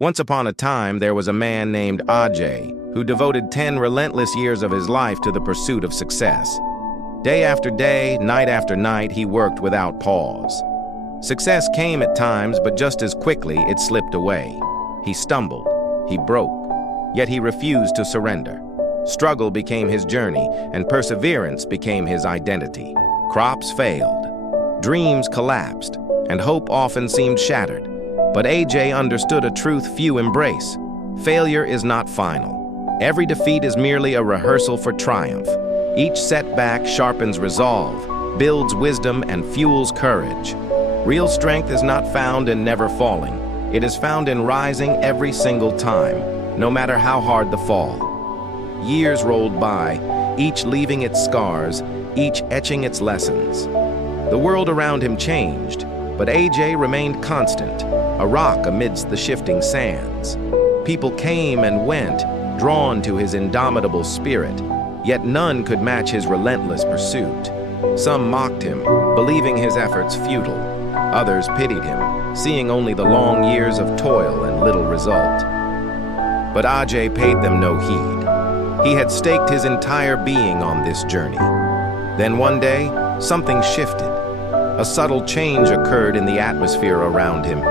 Once upon a time, there was a man named Ajay who devoted 10 relentless years of his life to the pursuit of success. Day after day, night after night, he worked without pause. Success came at times, but just as quickly it slipped away. He stumbled, he broke, yet he refused to surrender. Struggle became his journey, and perseverance became his identity. Crops failed, dreams collapsed, and hope often seemed shattered. But AJ understood a truth few embrace. Failure is not final. Every defeat is merely a rehearsal for triumph. Each setback sharpens resolve, builds wisdom, and fuels courage. Real strength is not found in never falling. It is found in rising every single time, no matter how hard the fall. Years rolled by, each leaving its scars, each etching its lessons. The world around him changed, but AJ remained constant, a rock amidst the shifting sands. People came and went, drawn to his indomitable spirit, yet none could match his relentless pursuit. Some mocked him, believing his efforts futile. Others pitied him, seeing only the long years of toil and little result. But Ajay paid them no heed. He had staked his entire being on this journey. Then one day, something shifted. A subtle change occurred in the atmosphere around him.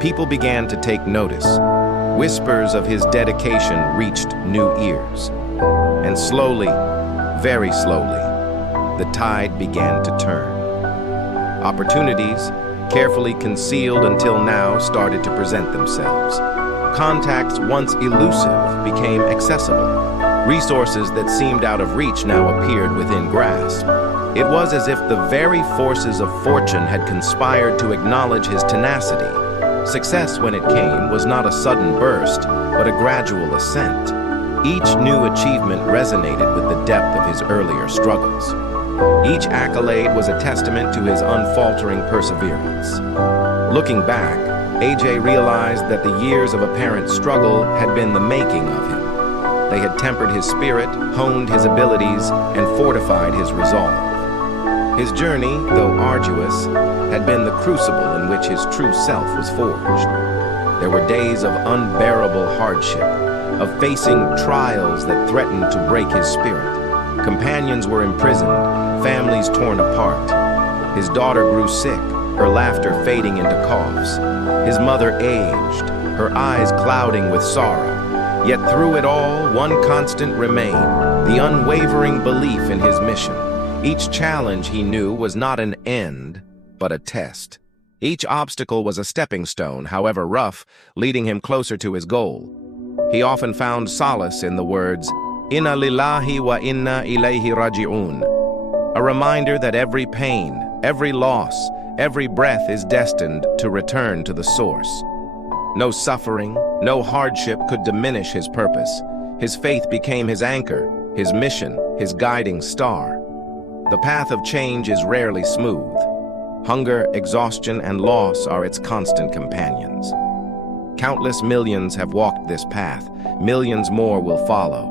People began to take notice. Whispers of his dedication reached new ears. And slowly, very slowly, the tide began to turn. Opportunities, carefully concealed until now, started to present themselves. Contacts once elusive became accessible. Resources that seemed out of reach now appeared within grasp. It was as if the very forces of fortune had conspired to acknowledge his tenacity. Success, when it came, was not a sudden burst, but a gradual ascent. Each new achievement resonated with the depth of his earlier struggles. Each accolade was a testament to his unfaltering perseverance. Looking back, AJ realized that the years of apparent struggle had been the making of him. They had tempered his spirit, honed his abilities, and fortified his resolve. His journey, though arduous, had been the crucible in which his true self was forged. There were days of unbearable hardship, of facing trials that threatened to break his spirit. Companions were imprisoned, families torn apart. His daughter grew sick, her laughter fading into coughs. His mother aged, her eyes clouding with sorrow. Yet through it all, one constant remained, the unwavering belief in his mission. Each challenge, he knew, was not an end, but a test. Each obstacle was a stepping stone, however rough, leading him closer to his goal. He often found solace in the words, "Inna lillahi wa inna ilayhi raji'un," a reminder that every pain, every loss, every breath is destined to return to the source. No suffering, no hardship could diminish his purpose. His faith became his anchor, his mission, his guiding star. The path of change is rarely smooth. Hunger, exhaustion, and loss are its constant companions. Countless millions have walked this path. Millions more will follow.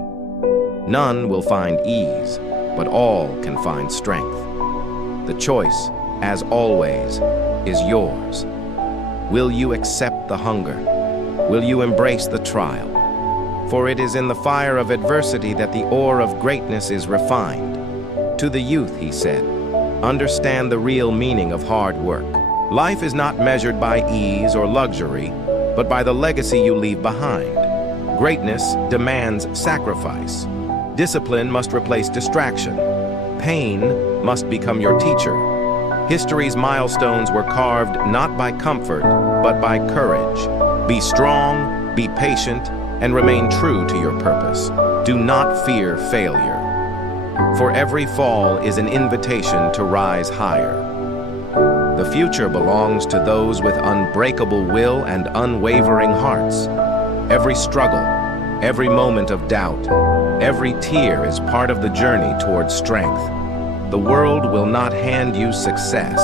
None will find ease, but all can find strength. The choice, as always, is yours. Will you accept the hunger? Will you embrace the trial? For it is in the fire of adversity that the ore of greatness is refined. To the youth, he said, understand the real meaning of hard work. Life is not measured by ease or luxury, but by the legacy you leave behind. Greatness demands sacrifice. Discipline must replace distraction. Pain must become your teacher. History's milestones were carved not by comfort, but by courage. Be strong, be patient, and remain true to your purpose. Do not fear failure. For every fall is an invitation to rise higher. The future belongs to those with unbreakable will and unwavering hearts. Every struggle, every moment of doubt, every tear is part of the journey towards strength. The world will not hand you success.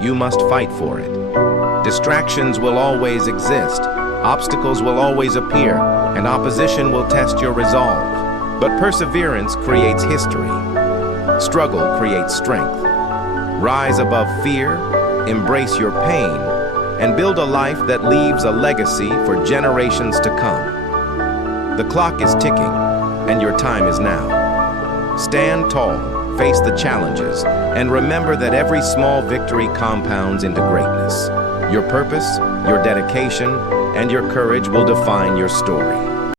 You must fight for it. Distractions will always exist. Obstacles will always appear, and opposition will test your resolve. But perseverance creates history. Struggle creates strength. Rise above fear, embrace your pain, and build a life that leaves a legacy for generations to come. The clock is ticking, and your time is now. Stand tall, face the challenges, and remember that every small victory compounds into greatness. Your purpose, your dedication, and your courage will define your story.